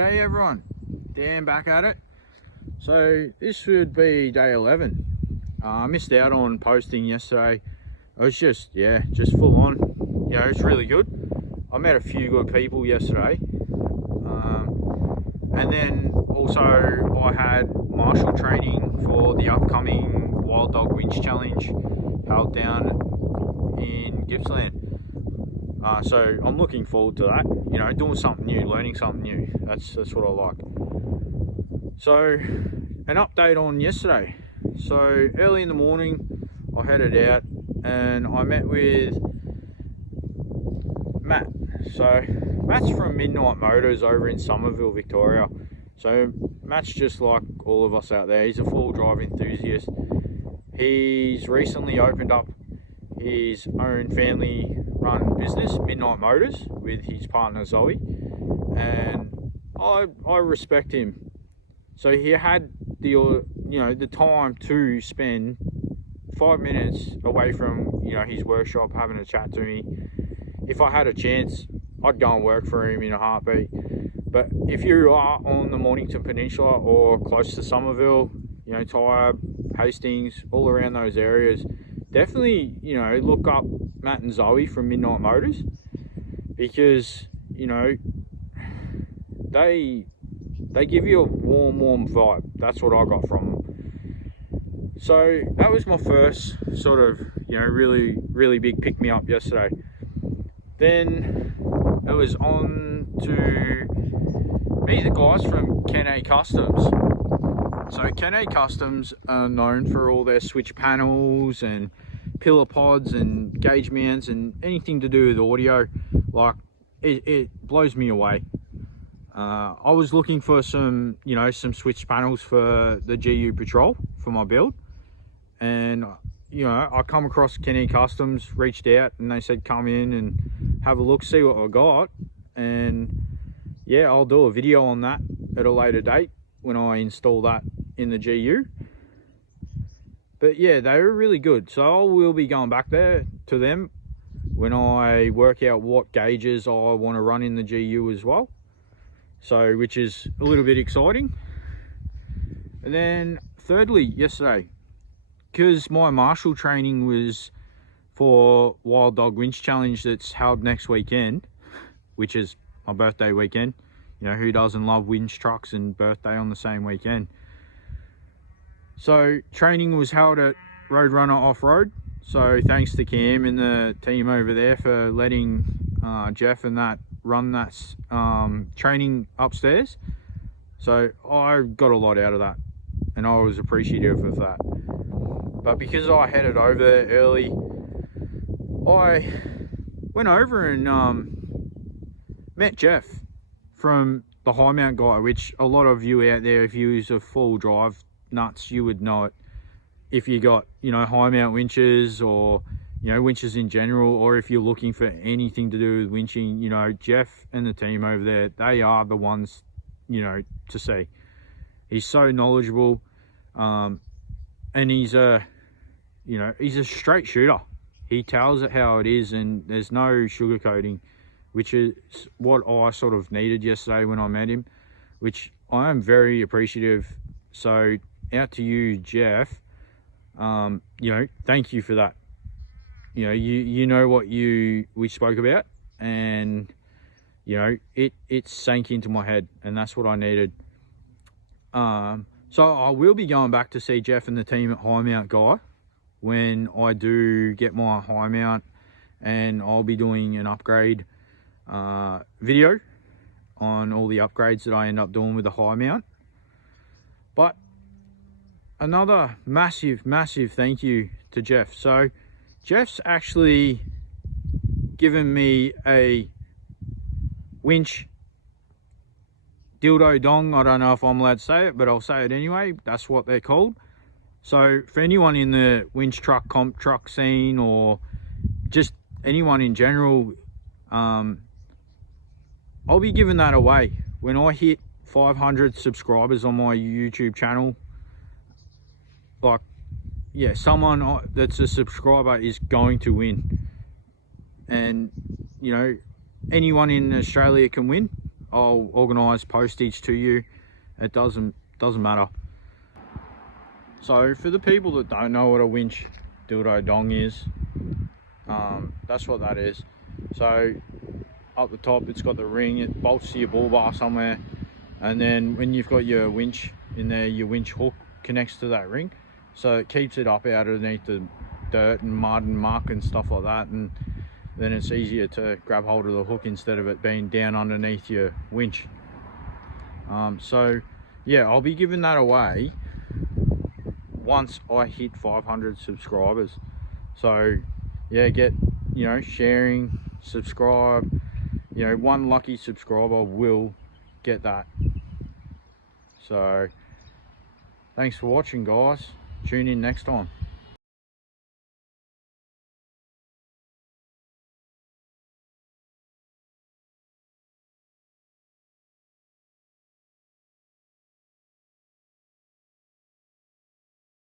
G'day everyone, Dan back at it. So this would be day 11. I missed out on posting yesterday. It was just full on. You know, it's really good. I met a few good people yesterday. And then also I had martial training for the upcoming Wild Dog Winch Challenge held down in Gippsland. So I'm looking forward to that, you know, doing something new, learning something new. That's what I like. So an update on yesterday. So early in the morning I headed out and I met with Matt. So Matt's from Midnight Motors over in Somerville, Victoria. So Matt's just like all of us out there. He's a full drive enthusiast. He's recently opened up his own family run business, Midnight Motors, with his partner Zoe, and I respect him. So he had the time to spend 5 minutes away from his workshop having a chat to me. If I had a chance, I'd go and work for him in a heartbeat. But if you are on the Mornington Peninsula or close to Somerville, Tyre, Hastings, all around those areas, definitely look up Matt and Zoe from Midnight Motors, because they give you a warm vibe. That's what I got from them. So that was my first sort of really big pick me up yesterday. Then it was on to meet the guys from Ken A Customs. So Ken A Customs are known for all their switch panels and pillar pods and gauge mounts and anything to do with audio. Like it blows me away. I was looking for some switch panels for the GU Patrol for my build, and I come across Ken A Customs, reached out, and they said come in and have a look, see what I got. And yeah, I'll do a video on that at a later date when I install that in the GU. But yeah, they were really good. So I will be going back there to them when I work out what gauges I want to run in the GU as well. So, which is a little bit exciting. And then thirdly, yesterday, because my martial training was for Wild Dog Winch Challenge that's held next weekend, which is my birthday weekend. Who doesn't love winch trucks and birthday on the same weekend? So training was held at Roadrunner Off-Road. So thanks to Cam and the team over there for letting Jeff and that run that training upstairs. So I got a lot out of that and I was appreciative of that. But because I headed over there early, I went over and met Jeff from the High Mount guy, which a lot of you out there, if you use a full drive nuts, you would know it. If you got high mount winches or winches in general, or if you're looking for anything to do with winching, Jeff and the team over there, they are the ones to see. He's so knowledgeable, and he's a straight shooter. He tells it how it is, and there's no sugarcoating, which is what I sort of needed yesterday when I met him, which I am very appreciative. So out to you, Jeff. Thank you for that. You know what we spoke about, and it sank into my head, and that's what I needed. So I will be going back to see Jeff and the team at High Mount Guy when I do get my high mount, and I'll be doing an upgrade video on all the upgrades that I end up doing with the high mount. But another massive thank you to Jeff. So Jeff's actually given me a winch dildo dong. I don't know if I'm allowed to say it, but I'll say it anyway. That's what they're called. So for anyone in the winch truck, comp truck scene, or just anyone in general, I'll be giving that away when I hit 500 subscribers on my YouTube channel. Like, yeah, someone that's a subscriber is going to win, and anyone in Australia can win. I'll organise postage to you. It doesn't matter. So for the people that don't know what a winch dildo dong is, that's what that is. So up the top it's got the ring, it bolts to your bull bar somewhere, and then when you've got your winch in there, your winch hook connects to that ring, so it keeps it up out underneath the dirt and mud and muck and stuff like that, and then it's easier to grab hold of the hook instead of it being down underneath your winch. So yeah, I'll be giving that away once I hit 500 subscribers. So yeah, get, you know, sharing, subscribe, you know, one lucky subscriber will get that. So thanks for watching, guys. Tune in next time.